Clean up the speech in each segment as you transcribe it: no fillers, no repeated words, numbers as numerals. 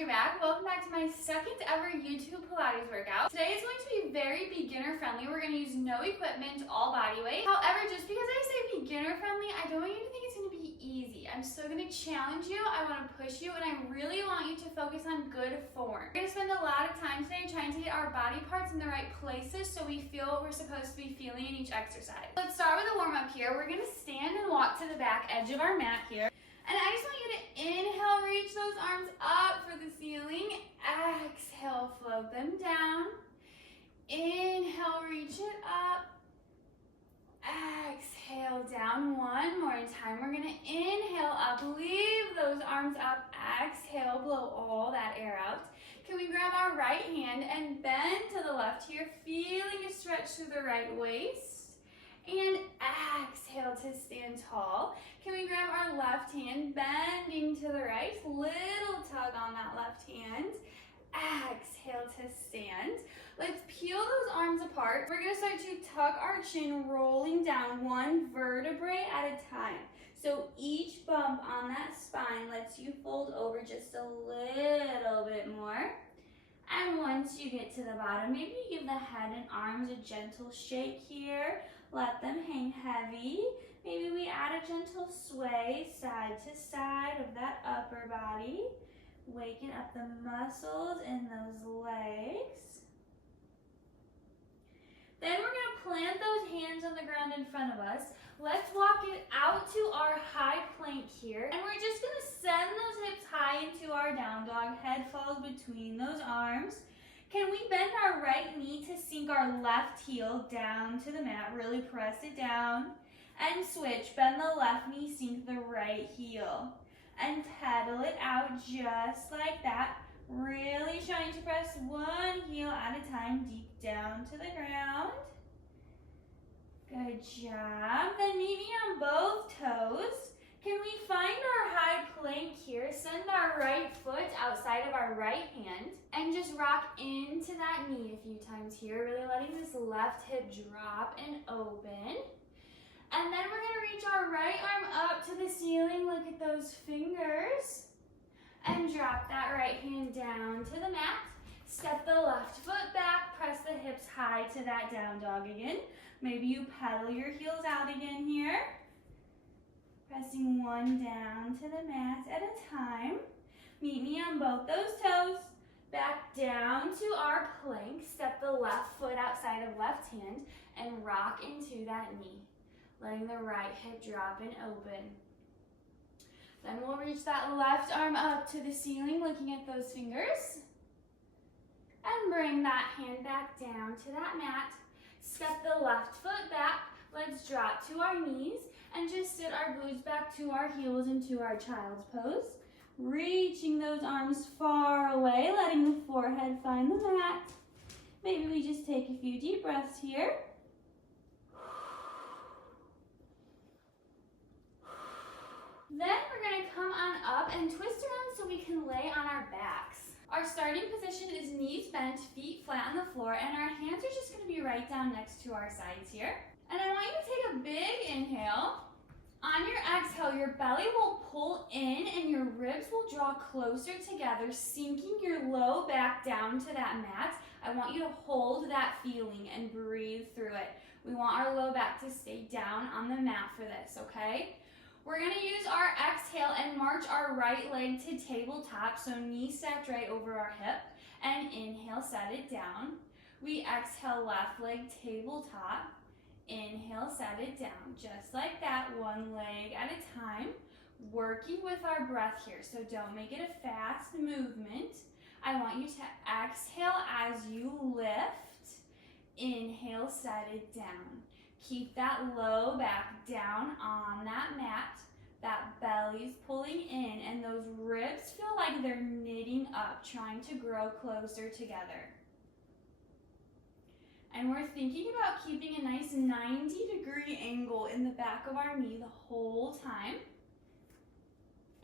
you're back. Welcome back to my second ever YouTube Pilates workout. Today is going to be very beginner friendly. We're going to use no equipment, all body weight. However, just because I say beginner friendly, I don't want you to think it's going to be easy. I'm still going to challenge you, I want to push you, and I really want you to focus on good form. We're going to spend a lot of time today trying to get our body parts in the right places so we feel what we're supposed to be feeling in each exercise. Let's start with a warm up here. We're going to stand and walk to the back edge of our mat here. And I just want you to inhale, reach those arms up for the ceiling. Exhale, float them down. Inhale, reach it up. Exhale, down. One more time. We're gonna inhale up, leave those arms up. Exhale, blow all that air out. Can we grab our right hand and bend to the left here, feeling a stretch through the right waist. And exhale to stand tall. Can we grab our left hand, bending to the right, little tug on that left hand. Exhale to stand. Let's peel those arms apart. We're gonna start to tuck our chin, rolling down one vertebrae at a time. So each bump on that spine lets you fold over just a little bit more. And once you get to the bottom, maybe you give the head and arms a gentle shake here. Let them hang heavy. Maybe we add a gentle sway side to side of that upper body. Waking up the muscles in those legs. Then we're gonna plant those hands on the ground in front of us. Let's walk it out to our high plank here. And we're just gonna send those hips high into our down dog. Head falls between those arms. Can we bend our right knee to sink our left heel down to the mat? Really press it down. And switch. Bend the left knee, sink the right heel. And pedal it out just like that. Really trying to press one heel at a time deep down to the ground. Good job. Then meet me on both toes. Can we find our high plank here? Send our right foot outside of our right hand and just rock into that knee a few times here, really letting this left hip drop and open. And then we're gonna reach our right arm up to the ceiling. Look at those fingers. And drop that right hand down to the mat. Step the left foot back, press the hips high to that down dog again. Maybe you pedal your heels out again here. Pressing one down to the mat at a time. Meet me on both those toes. Back down to our plank. Step the left foot outside of left hand and rock into that knee. Letting the right hip drop and open. Then we'll reach that left arm up to the ceiling, looking at those fingers. And bring that hand back down to that mat. Step the left foot back. Let's drop to our knees and just sit our glutes back to our heels into our child's pose. Reaching those arms far away, letting the forehead find the mat. Maybe we just take a few deep breaths here. Then we're gonna come on up and twist around so we can lay on our backs. Our starting position is knees bent, feet flat on the floor, and our hands are just gonna be right down next to our sides here. And I want you to take a big inhale. On your exhale, your belly will pull in and your ribs will draw closer together, sinking your low back down to that mat. I want you to hold that feeling and breathe through it. We want our low back to stay down on the mat for this, okay? We're gonna use our exhale and march our right leg to tabletop, so knee stacked right over our hip, and inhale, set it down. We exhale, left leg tabletop. Inhale, set it down, just like that, one leg at a time. Working with our breath here, so don't make it a fast movement. I want you to exhale as you lift. Inhale, set it down. Keep that low back down on that mat. That belly's pulling in and those ribs feel like they're knitting up, trying to grow closer together. And we're thinking about keeping a nice 90-degree angle in the back of our knee the whole time.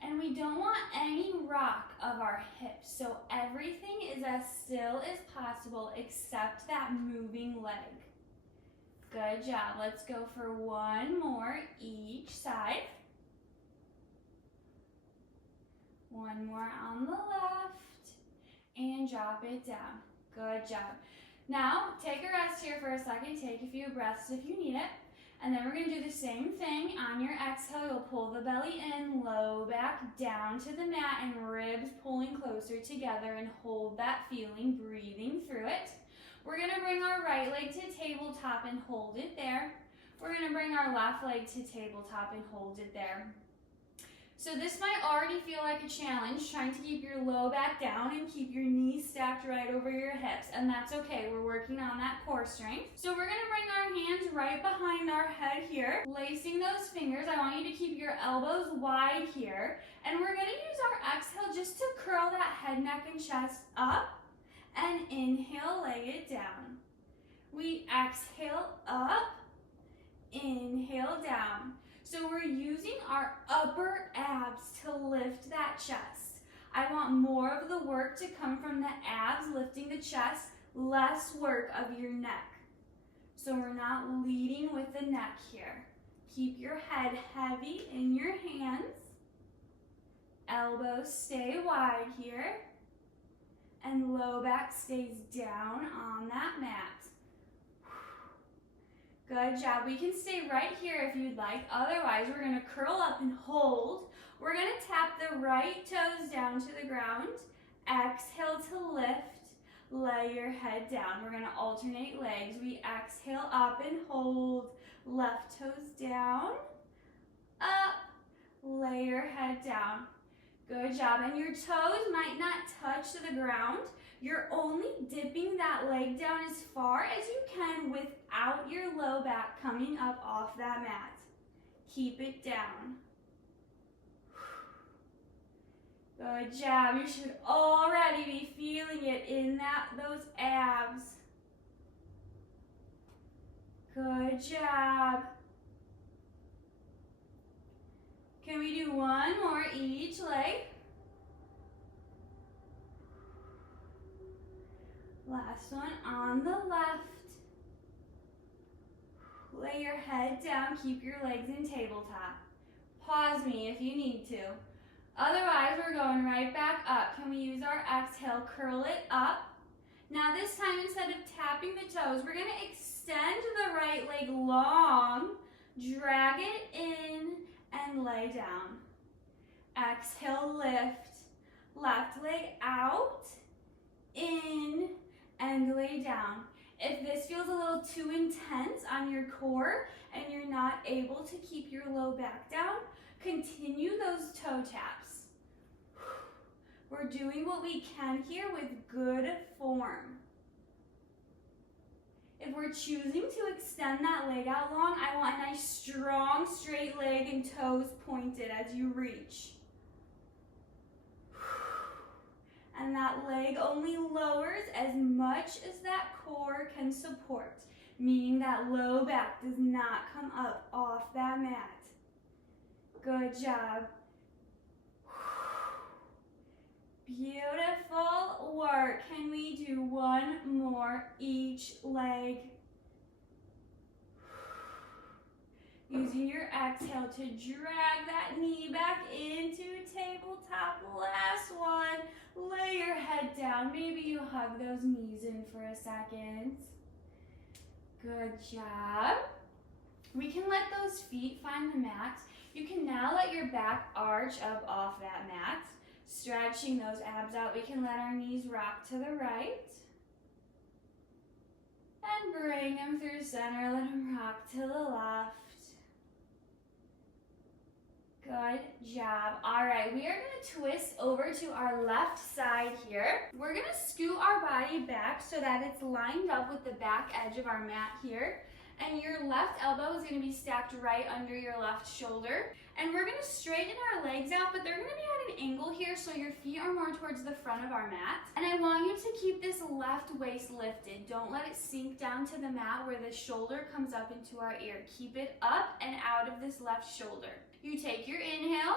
And we don't want any rock of our hips, so everything is as still as possible except that moving leg. Good job. Let's go for one more each side. One more on the left. and drop it down. Good job. Now, take a rest here for a second. Take a few breaths if you need it. And then we're going to do the same thing. On your exhale, you'll pull the belly in, low back down to the mat, and ribs pulling closer together, and hold that feeling, breathing through it. We're going to bring our right leg to tabletop and hold it there. We're going to bring our left leg to tabletop and hold it there. So this might already feel like a challenge, trying to keep your low back down and keep your knees stacked right over your hips, and that's okay. We're working on that core strength. So we're gonna bring our hands right behind our head here, lacing those fingers. I want you to keep your elbows wide here, and we're gonna use our exhale just to curl that head, neck, and chest up, and inhale, lay it down. We exhale up, inhale down. So we're using our upper abs to lift that chest. I want more of the work to come from the abs, lifting the chest, less work of your neck. So we're not leading with the neck here. Keep your head heavy in your hands. Elbows stay wide here. And low back stays down on that mat. Good job. We can stay right here if you'd like. Otherwise, we're going to curl up and hold. We're going to tap the right toes down to the ground. Exhale to lift. Lay your head down. We're going to alternate legs. We exhale up and hold. Left toes down. Up. Lay your head down. Good job. And your toes might not touch to the ground. You're only dipping that leg down as far as you can without your low back coming up off that mat. Keep it down. Good job. You should already be feeling it in those abs. Good job. Can we do one more each leg? Last one on the left. Lay your head down, keep your legs in tabletop. Pause me if you need to. Otherwise, we're going right back up. Can we use our exhale, curl it up. Now this time, instead of tapping the toes, we're gonna extend the right leg long, drag it in, and lay down. Exhale, lift. Left leg out, in, and lay down. If this feels a little too intense on your core and you're not able to keep your low back down, continue those toe taps. We're doing what we can here with good form. If we're choosing to extend that leg out long, I want a nice strong straight leg and toes pointed as you reach. And that leg only lowers as much as that core can support, meaning that low back does not come up off that mat. Good job. Beautiful work. Can we do one more each leg? Using your exhale to drag that knee back into tabletop. Last one. Lay your head down. Maybe you hug those knees in for a second. Good job. We can let those feet find the mat. You can now let your back arch up off that mat. Stretching those abs out. We can let our knees rock to the right. And bring them through center. Let them rock to the left. Good job. All right, we are going to twist over to our left side here. We're going to scoot our body back so that it's lined up with the back edge of our mat here. And your left elbow is going to be stacked right under your left shoulder. And we're going to straighten our legs out, but they're going to be at an angle here so your feet are more towards the front of our mat. And I want you to keep this left waist lifted. Don't let it sink down to the mat where the shoulder comes up into our ear. Keep it up and out of this left shoulder. You take your inhale,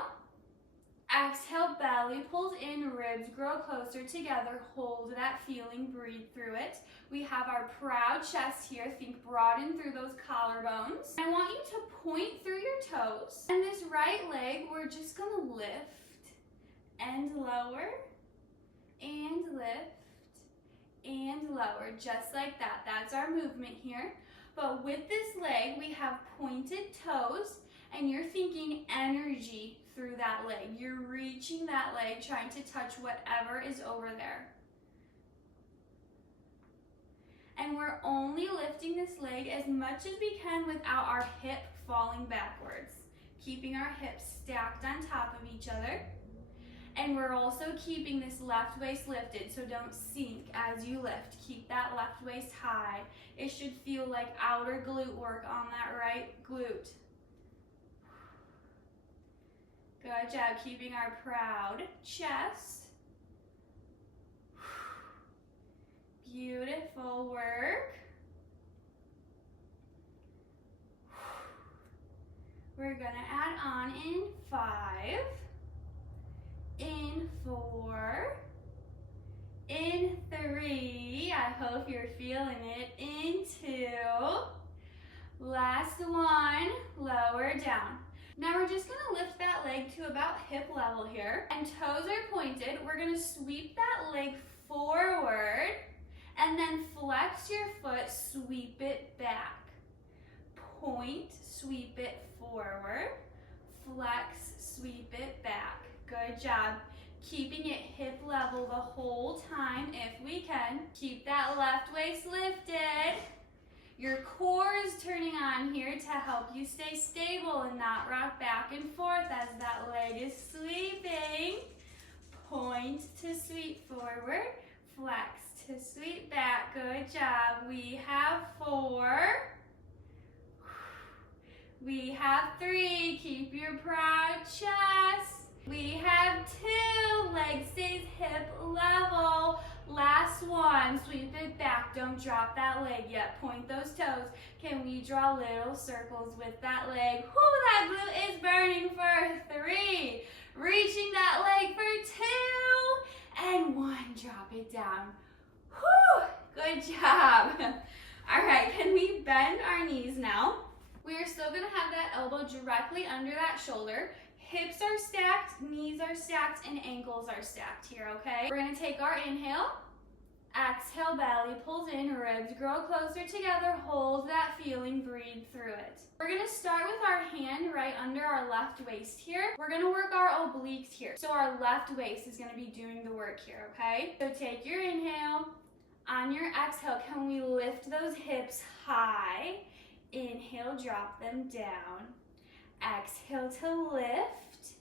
exhale, belly pulls in, ribs grow closer together, hold that feeling, breathe through it. We have our proud chest here, think broaden through those collarbones. I want you to point through your toes, and this right leg, we're just gonna lift and lower, and lift, lower, just like that. That's our movement here. But with this leg, we have pointed toes, and you're thinking energy through that leg. You're reaching that leg, trying to touch whatever is over there. And we're only lifting this leg as much as we can without our hip falling backwards. Keeping our hips stacked on top of each other. And we're also keeping this left waist lifted, so don't sink as you lift. Keep that left waist high. It should feel like outer glute work on that right glute. Good job keeping our proud chest. Beautiful work. We're gonna add on in 5, in 4, in 3, I hope you're feeling it, in 2, last one, lower down. Now we're just gonna lift that leg to about hip level here, and toes are pointed. We're gonna sweep that leg forward, and then flex your foot, sweep it back. Point, sweep it forward, flex, sweep it back. Good job. Keeping it hip level the whole time if we can. Keep that left waist lifted. Your core is turning on here to help you stay stable and not rock back and forth as that leg is sweeping. Point to sweep forward, flex to sweep back. Good job. We have 4. We have 3. Keep your proud chest. We have 2. Leg stays hip level. Last one. Sweep it back. Don't drop that leg yet. Point those toes. Can we draw little circles with that leg? Whoo, that glute is burning for 3. Reaching that leg for 2. And 1. Drop it down. Whoo, good job. All right, can we bend our knees now? We are still gonna have that elbow directly under that shoulder. Hips are stacked, knees are stacked, and ankles are stacked here, okay? We're gonna take our inhale, exhale, belly pulls in, ribs grow closer together, hold that feeling, breathe through it. We're gonna start with our hand right under our left waist here. We're gonna work our obliques here. So our left waist is gonna be doing the work here, okay? So take your inhale, on your exhale, can we lift those hips high? Inhale, drop them down. Exhale to lift.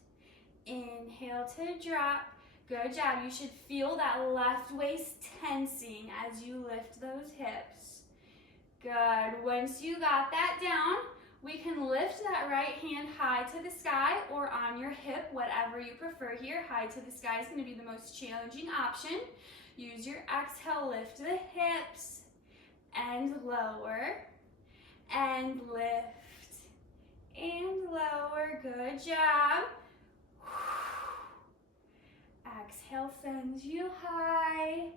Inhale to drop. Good job. You should feel that left waist tensing as you lift those hips. Good. Once you got that down, we can lift that right hand high to the sky or on your hip, whatever you prefer here. High to the sky is going to be the most challenging option. Use your exhale, lift the hips and lower. And lift, and lower, good job. Exhale sends you high,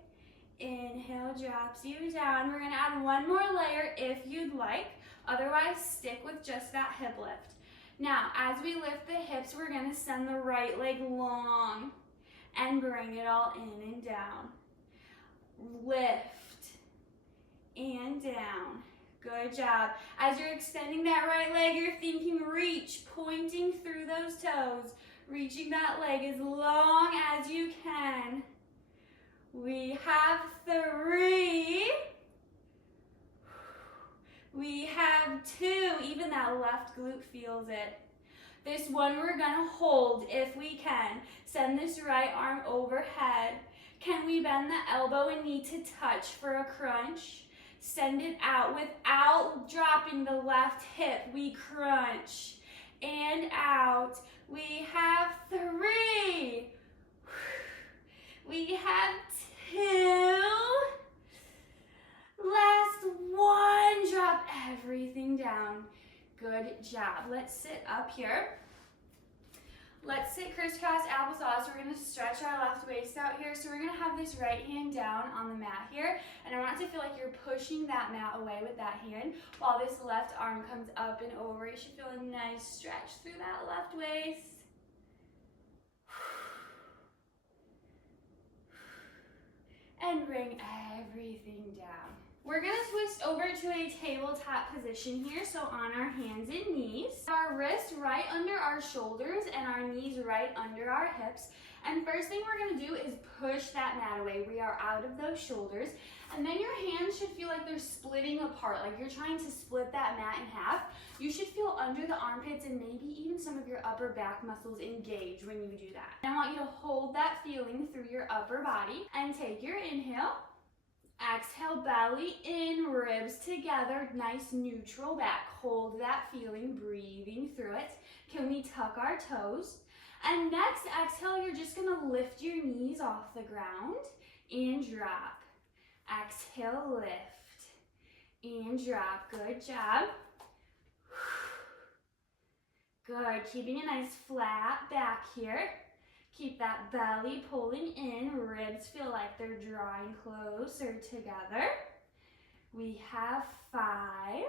inhale drops you down. We're gonna add one more layer if you'd like, otherwise stick with just that hip lift. Now, as we lift the hips, we're gonna send the right leg long and bring it all in and down. Lift, and down. Good job. As you're extending that right leg, you're thinking reach, pointing through those toes, reaching that leg as long as you can. We have 3. We have 2. Even that left glute feels it. This one we're gonna hold if we can. Send this right arm overhead. Can we bend the elbow and knee to touch for a crunch? Send it out without dropping the left hip. We crunch and out. We have 3. We have 2. Last one. Drop everything down. Good job. Let's sit up here. Let's sit crisscross applesauce. We're gonna stretch our left waist out here. So we're gonna have this right hand down on the mat here. And I want it to feel like you're pushing that mat away with that hand while this left arm comes up and over. You should feel a nice stretch through that left waist. And bring bring everything down. We're gonna twist over to a tabletop position here, so on our hands and knees. Our wrists right under our shoulders and our knees right under our hips. And first thing we're gonna do is push that mat away. We are out of those shoulders. And then your hands should feel like they're splitting apart, like you're trying to split that mat in half. You should feel under the armpits and maybe even some of your upper back muscles engage when you do that. And I want you to hold that feeling through your upper body and take your inhale. Exhale, belly in, ribs together, nice neutral back. Hold that feeling, breathing through it. Can we tuck our toes? And next, exhale, you're just gonna lift your knees off the ground and drop. Exhale, lift and drop. Good job. Good, keeping a nice flat back here. Keep that belly pulling in, ribs feel like they're drawing closer together. We have 5,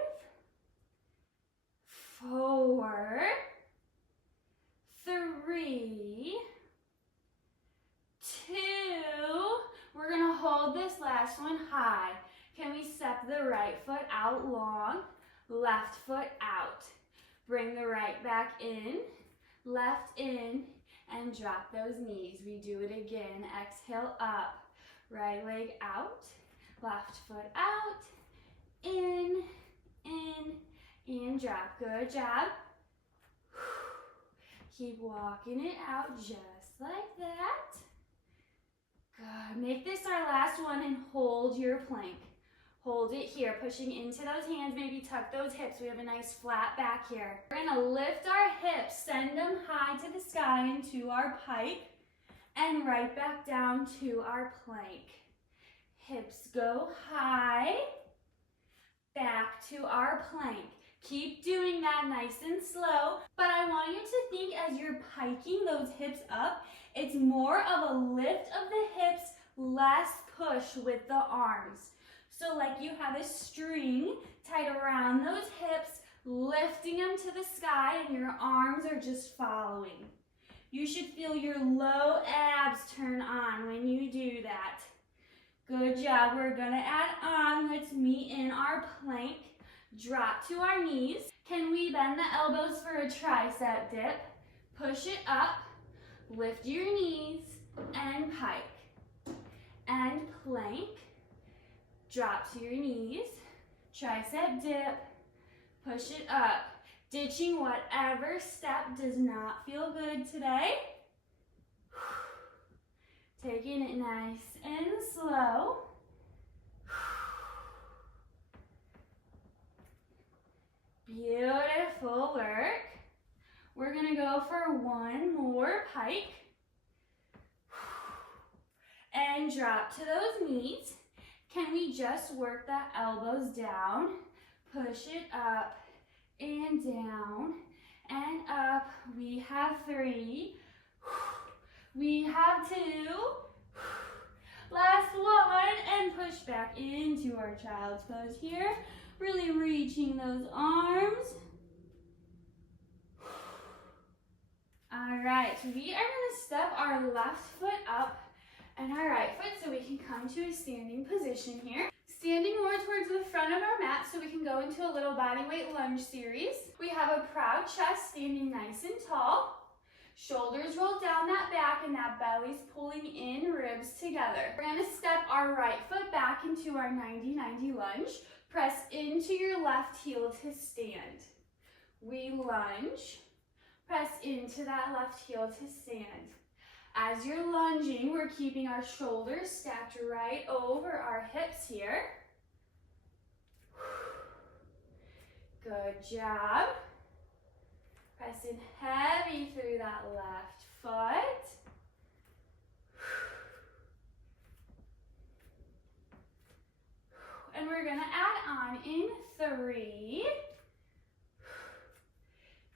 4, 3, 2. We're gonna hold this last one high. Can we step the right foot out long, left foot out. Bring the right back in, left in, and drop those knees. We do it again. Exhale up, right leg out, left foot out, in, and drop. Good job. Keep walking it out just like that. Good. Make this our last one and hold your plank. Hold it here, pushing into those hands, maybe tuck those hips. We have a nice flat back here. We're gonna lift our hips, send them high to the sky into our pike, and right back down to our plank. Hips go high, back to our plank. Keep doing that nice and slow, but I want you to think as you're piking those hips up, it's more of a lift of the hips, less push with the arms. So like you have a string tied around those hips, lifting them to the sky, and your arms are just following. You should feel your low abs turn on when you do that. Good job. We're gonna add on. Let's meet in our plank. Drop to our knees. Can we bend the elbows for a tricep dip? Push it up, lift your knees, and pike. And plank. Drop to your knees, tricep dip, push it up. Ditching whatever step does not feel good today. Taking it nice and slow. Beautiful work. We're gonna go for one more pike. And drop to those knees. Can we just work the elbows down, push it up and down and up. We have 3, we have 2, last one, and push back into our child's pose here. Really reaching those arms. All right, so we are gonna step our left foot up and our right foot so we can come to a standing position here. Standing more towards the front of our mat so we can go into a little bodyweight lunge series. We have a proud chest, standing nice and tall. Shoulders roll down that back and that belly's pulling in, ribs together. We're gonna step our right foot back into our 90-90 lunge. Press into your left heel to stand. We lunge, press into that left heel to stand. As you're lunging, we're keeping our shoulders stacked right over our hips here. Good job. Pressing heavy through that left foot. And we're gonna add on in 3,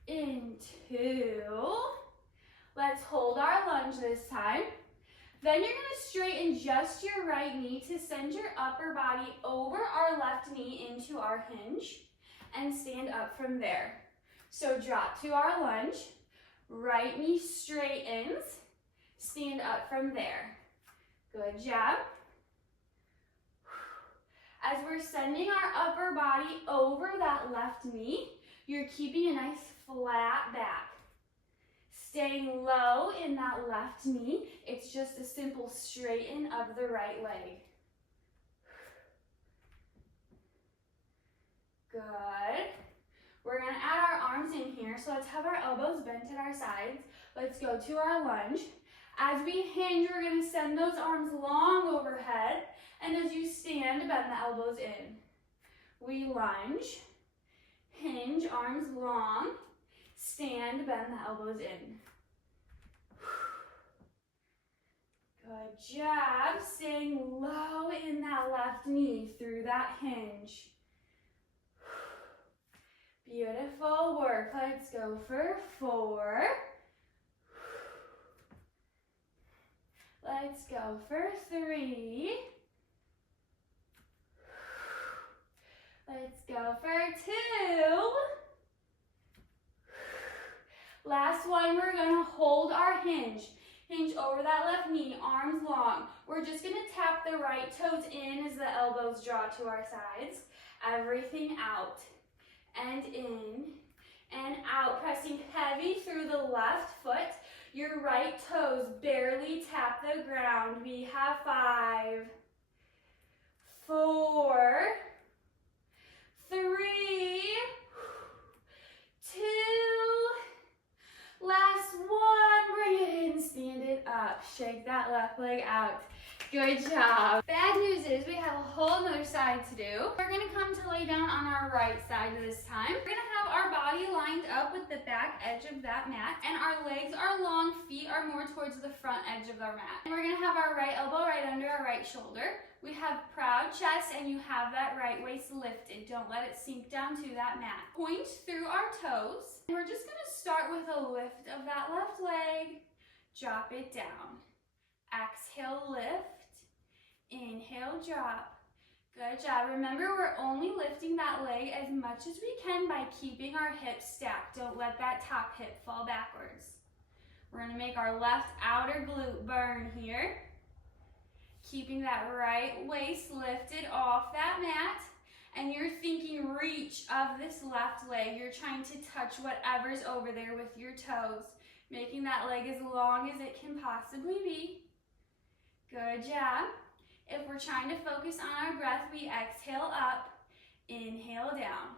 in 2. Let's hold our lunge this time. Then you're gonna straighten just your right knee to send your upper body over our left knee into our hinge and stand up from there. So drop to our lunge, right knee straightens, stand up from there. Good job. As we're sending our upper body over that left knee, you're keeping a nice flat back. Staying low in that left knee, it's just a simple straighten of the right leg. Good. We're gonna add our arms in here, so let's have our elbows bent at our sides. Let's go to our lunge. As we hinge, we're gonna send those arms long overhead, and as you stand, bend the elbows in. We lunge, hinge, arms long, stand, bend the elbows in. Good job, staying low in that left knee through that hinge. Beautiful work. Let's go for 4. Let's go for 3. Let's go for 2. Last one, we're gonna hold our hinge. Hinge over that left knee, arms long. We're just gonna tap the right toes in as the elbows draw to our sides. Everything out and in and out, pressing heavy through the left foot. Your right toes barely tap the ground. We have 5, 4, 3, 2, last one, bring it in, stand it up, shake that left leg out. Good job. Bad news is we have a whole other side to do. We're gonna come to lay down on our right side this time. We're gonna have our body lined up with the back edge of that mat, and our legs are long, feet are more towards the front edge of our mat. And we're gonna have our right elbow right under our right shoulder. We have proud chest, and you have that right waist lifted. Don't let it sink down to that mat. Point through our toes. And we're just gonna start with a lift of that left leg. Drop it down. Exhale, lift. Inhale, drop. Good job. Remember, we're only lifting that leg as much as we can by keeping our hips stacked. Don't let that top hip fall backwards. We're gonna make our left outer glute burn here. Keeping that right waist lifted off that mat. And you're thinking reach of this left leg. You're trying to touch whatever's over there with your toes. Making that leg as long as it can possibly be. Good job. If we're trying to focus on our breath, we exhale up, inhale down.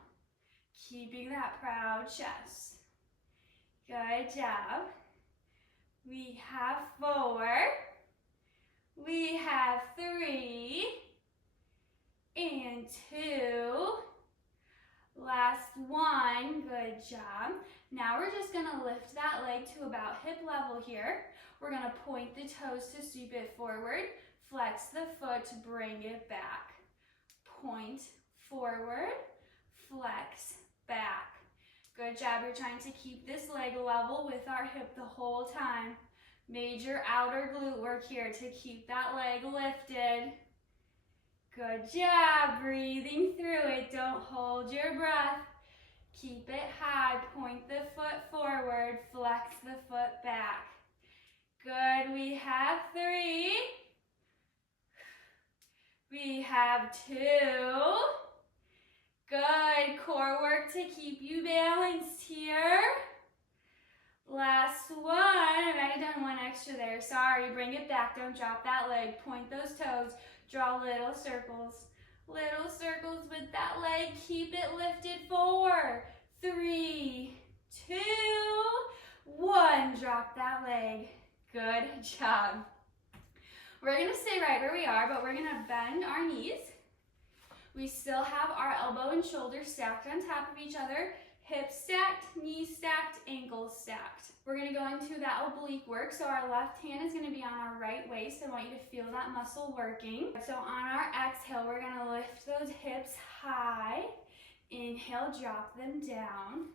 Keeping that proud chest. Good job. We have 4. We have 3. And 2. Last one, good job. Now we're just gonna lift that leg to about hip level here. We're gonna point the toes to sweep it forward. Flex the foot, bring it back. Point forward, flex back. Good job, you're trying to keep this leg level with our hip the whole time. Major outer glute work here to keep that leg lifted. Good job, breathing through it. Don't hold your breath. Keep it high, point the foot forward, flex the foot back. Good, we have 3. We have 2. Good, core work to keep you balanced here. Last one, I might have done one extra there, sorry. Bring it back, don't drop that leg. Point those toes, draw little circles. Little circles with that leg, keep it lifted. 4, 3, 2, 1. Drop that leg. Good job. We're gonna stay right where we are, but we're gonna bend our knees. We still have our elbow and shoulder stacked on top of each other. Hips stacked, knees stacked, ankles stacked. We're gonna go into that oblique work. So our left hand is gonna be on our right waist. I want you to feel that muscle working. So on our exhale, we're gonna lift those hips high. Inhale, drop them down.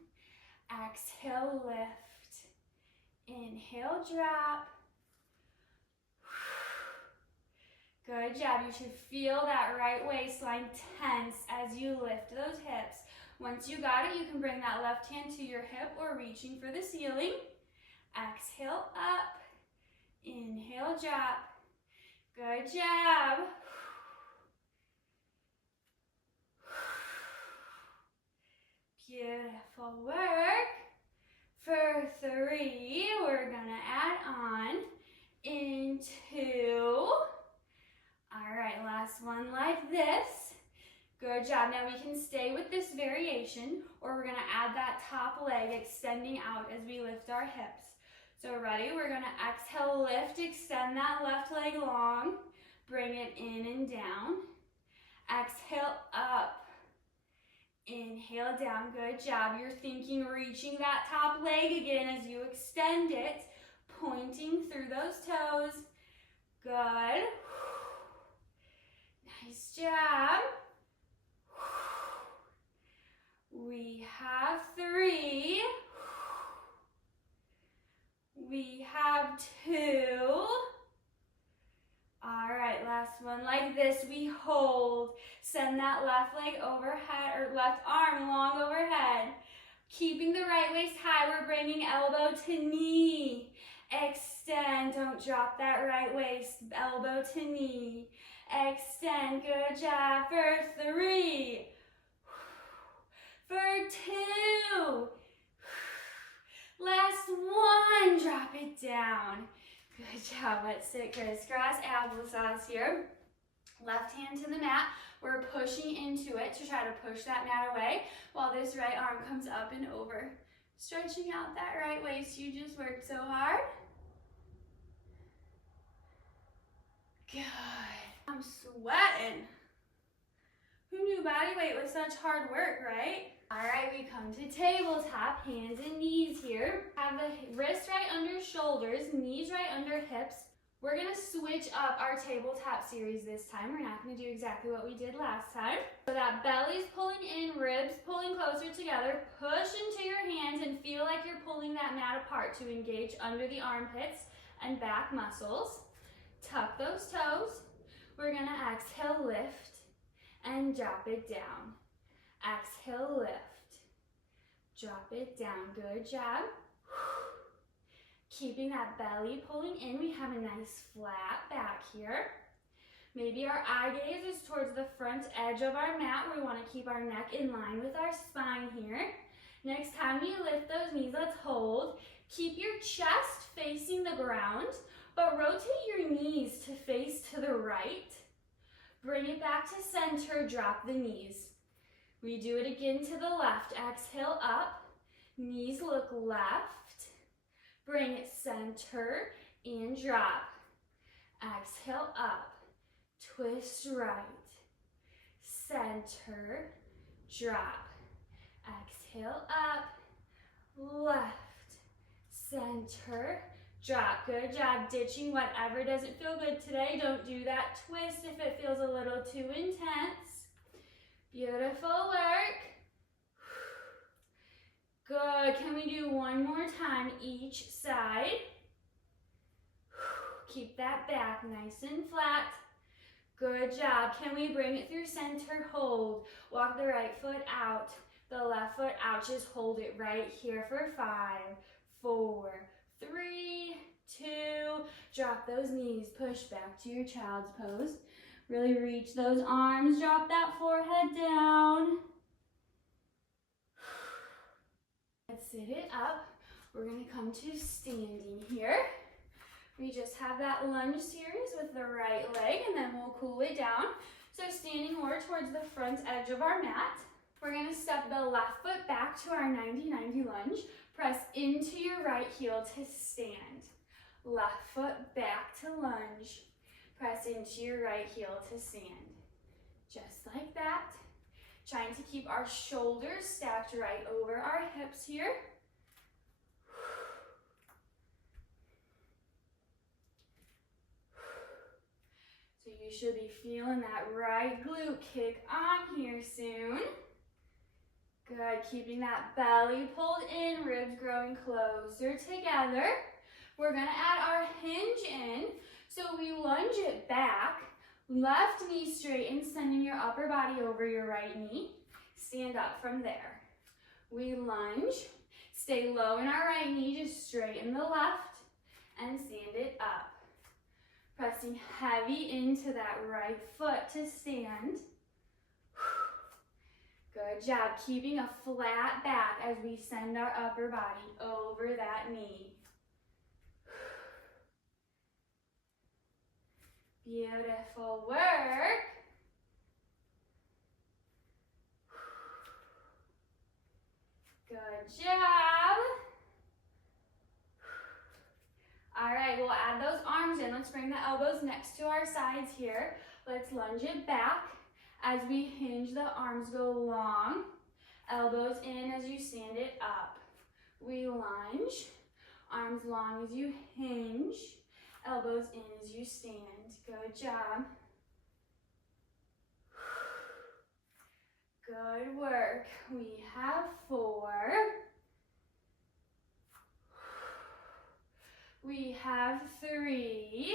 Exhale, lift. Inhale, drop. Good job. You should feel that right waistline tense as you lift those hips. Once you got it, you can bring that left hand to your hip or reaching for the ceiling. Exhale up. Inhale, drop. Good job. Beautiful work. For 3, we're gonna add on into. All right, last one like this. Good job. Now we can stay with this variation, or we're gonna add that top leg extending out as we lift our hips. So ready? We're gonna exhale, lift, extend that left leg long, bring it in and down. Exhale up. Inhale down, good job. You're thinking reaching that top leg again as you extend it, pointing through those toes. Good. Nice job. We have 3. We have 2. All right, last one like this. We hold. Send that left leg overhead, or left arm long overhead. Keeping the right waist high, we're bringing elbow to knee. Extend, don't drop that right waist, elbow to knee. Extend, good job. For 3. For 2. Last one, drop it down. Good job. Let's sit crisscross applesauce here. Left hand to the mat. We're pushing into it to try to push that mat away while this right arm comes up and over. Stretching out that right waist. You just worked so hard. Good. I'm sweating. Who knew body weight was such hard work, right? All right, we come to tabletop, hands and knees here. Have the wrists right under shoulders, knees right under hips. We're gonna switch up our tabletop series this time. We're not gonna do exactly what we did last time. So that belly's pulling in, ribs pulling closer together. Push into your hands and feel like you're pulling that mat apart to engage under the armpits and back muscles. Tuck those toes. We're gonna exhale, lift, and drop it down. Exhale, lift. Drop it down. Good job. Keeping that belly pulling in. We have a nice flat back here. Maybe our eye gaze is towards the front edge of our mat. We want to keep our neck in line with our spine here. Next time you lift those knees, let's hold. Keep your chest facing the ground, but rotate your knees to face to the right. Bring it back to center, drop the knees. We do it again to the left. Exhale up, knees look left. Bring it center and drop. Exhale up, twist right. Center, drop. Exhale up, left, center, drop. Good job. Ditching whatever doesn't feel good today. Don't do that twist if it feels a little too intense. Beautiful work. Good. Can we do one more time each side? Keep that back nice and flat. Good job. Can we bring it through center? Hold. Walk the right foot out, the left foot out. Just hold it right here for 5, 4, 3, 2. Drop those knees. Push back to your child's pose. Really reach those arms. Drop that forehead down. Let's sit it up. We're going to come to standing here. We just have that lunge series with the right leg, and then we'll cool it down. So standing more towards the front edge of our mat. We're going to step the left foot back to our 90-90 lunge. Press into your right heel to stand. Left foot back to lunge. Press into your right heel to stand. Just like that. Trying to keep our shoulders stacked right over our hips here. So you should be feeling that right glute kick on here soon. Good, keeping that belly pulled in, ribs growing closer together. We're gonna add our hinge in. So we lunge it back, left knee straighten, sending your upper body over your right knee. Stand up from there. We lunge, stay low in our right knee, just straighten the left, and stand it up. Pressing heavy into that right foot to stand. Good job. Keeping a flat back as we send our upper body over that knee. Beautiful work. Good job. All right, we'll add those arms in. Let's bring the elbows next to our sides here. Let's lunge it back. As we hinge, the arms go long. Elbows in as you stand it up. We lunge. Arms long as you hinge. Elbows in as you stand. Good job. Good work. We have 4. We have 3.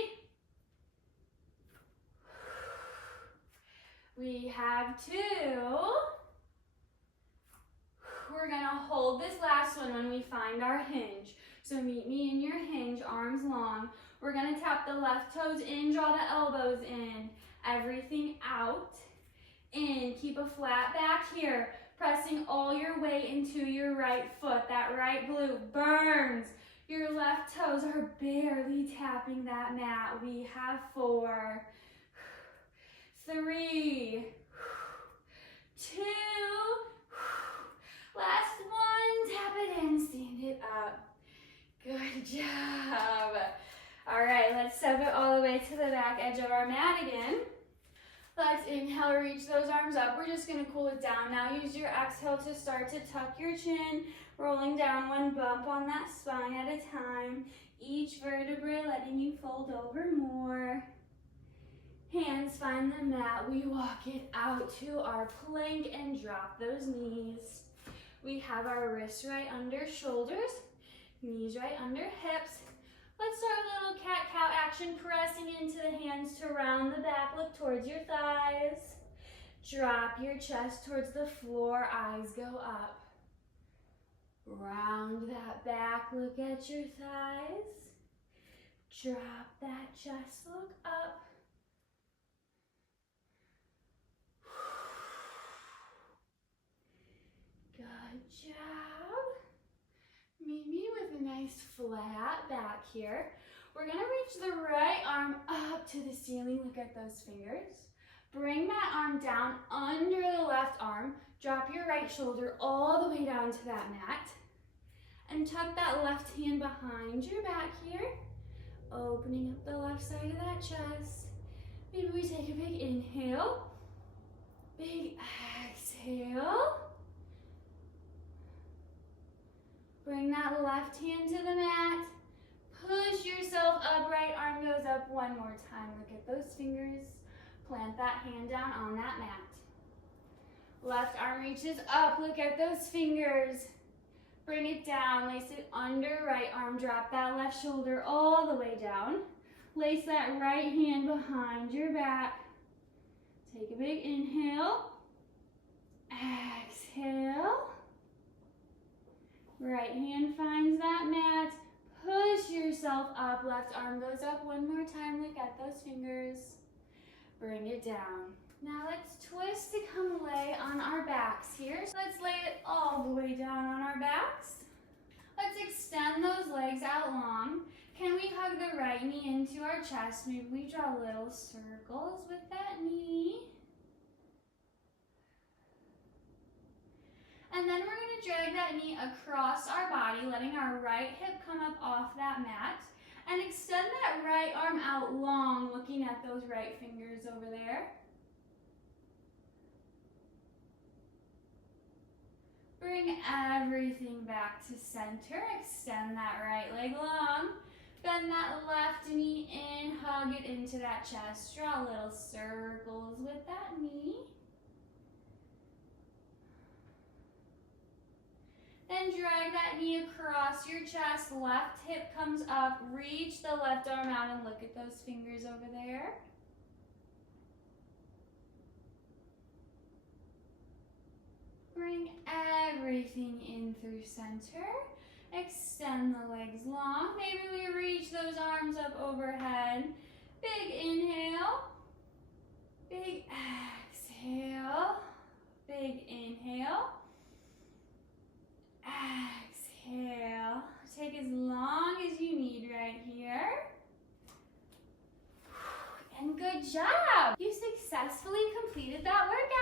We have 2. We're gonna hold this last one when we find our hinge. So meet me in your hinge, arms long. We're gonna tap the left toes in, draw the elbows in. Everything out, in. Keep a flat back here, pressing all your weight into your right foot. That right glute burns. Your left toes are barely tapping that mat. We have 4, 3, 2, last one. Tap it in, stand it up. Good job. All right, let's step it all the way to the back edge of our mat again. Let's inhale, reach those arms up. We're just gonna cool it down. Now use your exhale to start to tuck your chin, rolling down one bump on that spine at a time. Each vertebrae letting you fold over more. Hands find the mat. We walk it out to our plank and drop those knees. We have our wrists right under shoulders, knees right under hips. Let's start a little cat-cow action, pressing into the hands to round the back, look towards your thighs. Drop your chest towards the floor, eyes go up. Round that back, look at your thighs. Drop that chest, look up. Good job. Meet me with a nice flat back here. We're gonna reach the right arm up to the ceiling. Look at those fingers. Bring that arm down under the left arm. Drop your right shoulder all the way down to that mat. And tuck that left hand behind your back here. Opening up the left side of that chest. Maybe we take a big inhale. Big exhale. Bring that left hand to the mat. Push yourself up, right arm goes up one more time. Look at those fingers. Plant that hand down on that mat. Left arm reaches up, look at those fingers. Bring it down, lace it under right arm. Drop that left shoulder all the way down. Lace that right hand behind your back. Take a big inhale. Exhale. Right hand finds that mat. Push yourself up. Left arm goes up one more time. Look at those fingers. Bring it down. Now let's twist to come lay on our backs here. So let's lay it all the way down on our backs. Let's extend those legs out long. Can we hug the right knee into our chest? Maybe we draw little circles with that knee. And then we're going to drag that knee across our body, letting our right hip come up off that mat. And extend that right arm out long, looking at those right fingers over there. Bring everything back to center. Extend that right leg long. Bend that left knee in, hug it into that chest. Draw little circles with that knee. Then drag that knee across your chest. Left hip comes up. Reach the left arm out and look at those fingers over there. Bring everything in through center. Extend the legs long. Maybe we reach those arms up overhead. Big inhale. Big exhale. Big inhale. take as long as you need right here. And good job! You successfully completed that workout.